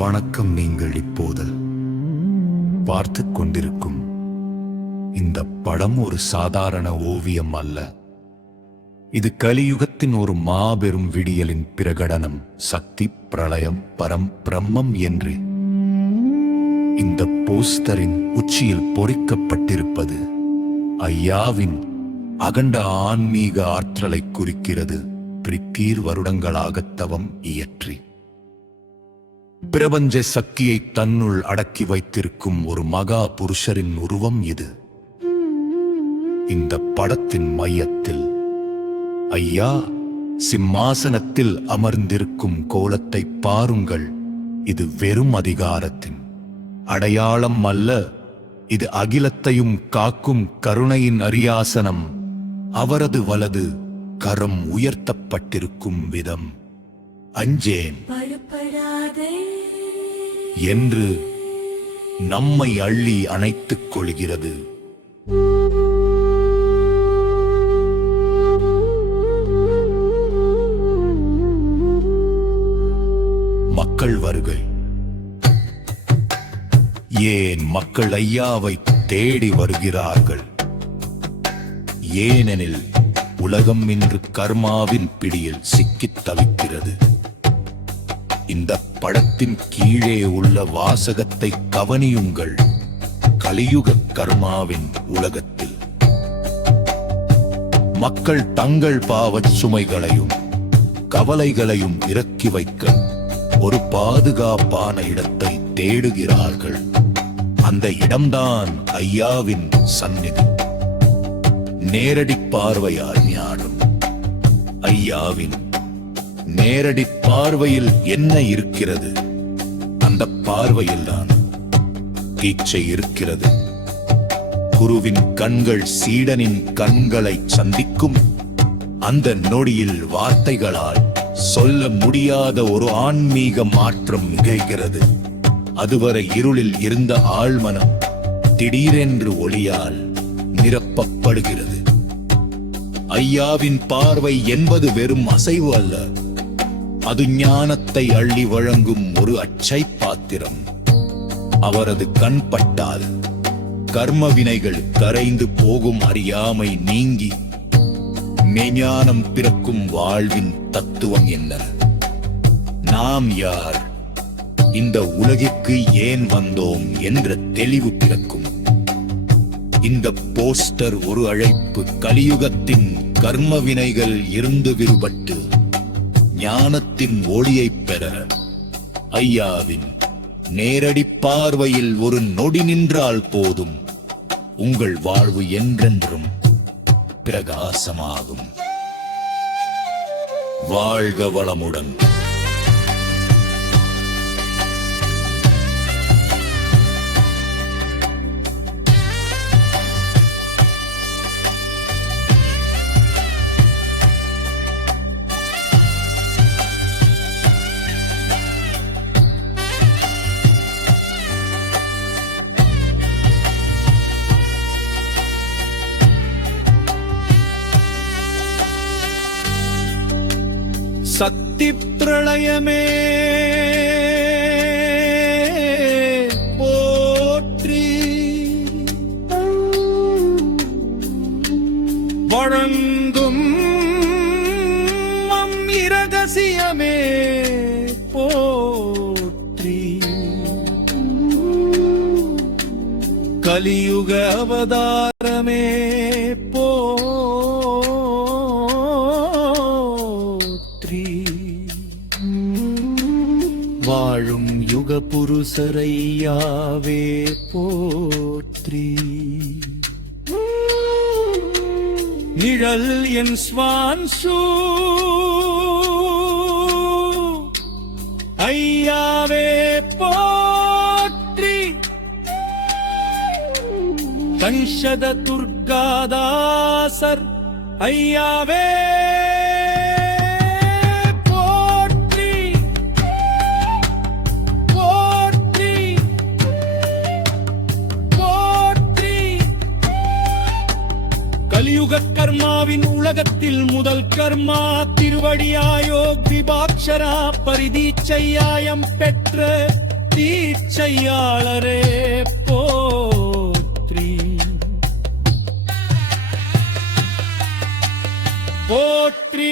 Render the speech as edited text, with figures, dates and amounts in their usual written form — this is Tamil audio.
வணக்கம். நீங்கள் இப்போது பார்த்து கொண்டிருக்கும் இந்த படம் ஒரு சாதாரண ஓவியம் அல்ல. இது கலியுகத்தின் ஒரு மாபெரும் விடியலின் பிரகடனம். சக்தி, பிரளயம், பிரம்மம் என்று இந்த போஸ்டரின் உச்சியில் பொறிக்கப்பட்டிருப்பது ஐயாவின் அகண்ட ஆன்மீக ஆற்றலை குறிக்கிறது. பிரித்தீர் வருடங்களாக தவம் இயற்றி பிரபஞ்ச சக்தியை தன்னுள் அடக்கி வைத்திருக்கும் ஒரு மகா புருஷரின் உருவம் இது. இந்த படத்தின் மையத்தில் ஐயா சிம்மாசனத்தில் அமர்ந்திருக்கும் கோலத்தை பாருங்கள். இது வெறும் அதிகாரத்தின் அடையாளம் அல்ல, இது அகிலத்தையும் காக்கும் கருணையின் அரியாசனம். அவரது வலது கரம் உயர்த்தப்பட்டிருக்கும் விதம் அஞ்சேன் என்று நம்மை அள்ளி அணைத்துக் கொள்கிறது. மக்கள் வருகை. ஏன் மக்கள் ஐயாவை தேடி வருகிறார்கள்? ஏனெனில் உலகம் இன்று கர்மாவின் பிடியில் சிக்கித் தவிக்கிறது. இந்த படத்தின் கீழே உள்ள வாசகத்தை கவனியுங்கள். கலியுக கர்மாவின் உலகத்தில் மக்கள் தங்கள் பாவச் சுமைகளையும் கவலைகளையும் இறக்கி வைக்க ஒரு பாதுகாப்பான இடத்தை தேடுகிறார்கள். அந்த இடம்தான் ஐயாவின் சந்நிதி. நேரடி பார்வையால் ஞானம். ஐயாவின் நேரடி பார்வையில் என்ன இருக்கிறது? அந்த பார்வையில் தான் தீட்சை இருக்கிறது. குருவின் கண்கள் சீடனின் கண்களை சந்திக்கும். அந்த நொடியில் வார்த்தைகளால் சொல்ல முடியாத ஒரு ஆன்மீக மாற்றம் நிகழ்கிறது. அதுவரை இருளில் இருந்த ஆழ்மனம் திடீரென்று ஒளியால் நிரப்பப்படுகிறது. ஐயாவின் பார்வை என்பது வெறும் அசைவு அல்ல, அது ஞானத்தை அள்ளி வழங்கும் ஒரு அச்சை பாத்திரம். அவரது கண் பட்டால் கர்ம வினைகள் கரைந்து போகும், அறியாமை நீங்கி மெய்ஞானம் பிறக்கும். வாழ்வின் தத்துவம் என்ன? நாம் யார்? இந்த உலகிற்கு ஏன் வந்தோம் என்ற தெளிவு பிறக்கும். இந்த போஸ்டர் ஒரு அழைப்பு. கலியுகத்தின் கர்ம வினைகள் இருந்து விடுபட்டு ஞானத்தின் ஒளியை பெற ஐயாவின் நேரடி பார்வையில் ஒரு நொடி நின்றால் போதும். உங்கள் வாழ்வு என்றென்றும் பிரகாசமாகும். வாழ்க வளமுடன். சக்தி பிரளயமே போற்றி, வழங்கும் இரகசியமே போற்றி, கலியுக அவதாரமே வாழும் யுக புருஷரையாவே போற்றி. நிழல் என் ஸ்வான்சு ஐயாவே போற்றி. கன்ஷத துர்காதாசர் ஐயாவே கலியுக யுக கர்மாவின் உலகத்தில் முதல் கர்மா திருவடியாயோ விபாக்ஷரா பரிதீச்சையாயம் பெற்ற தீட்சையாளரே போற்றி போற்றி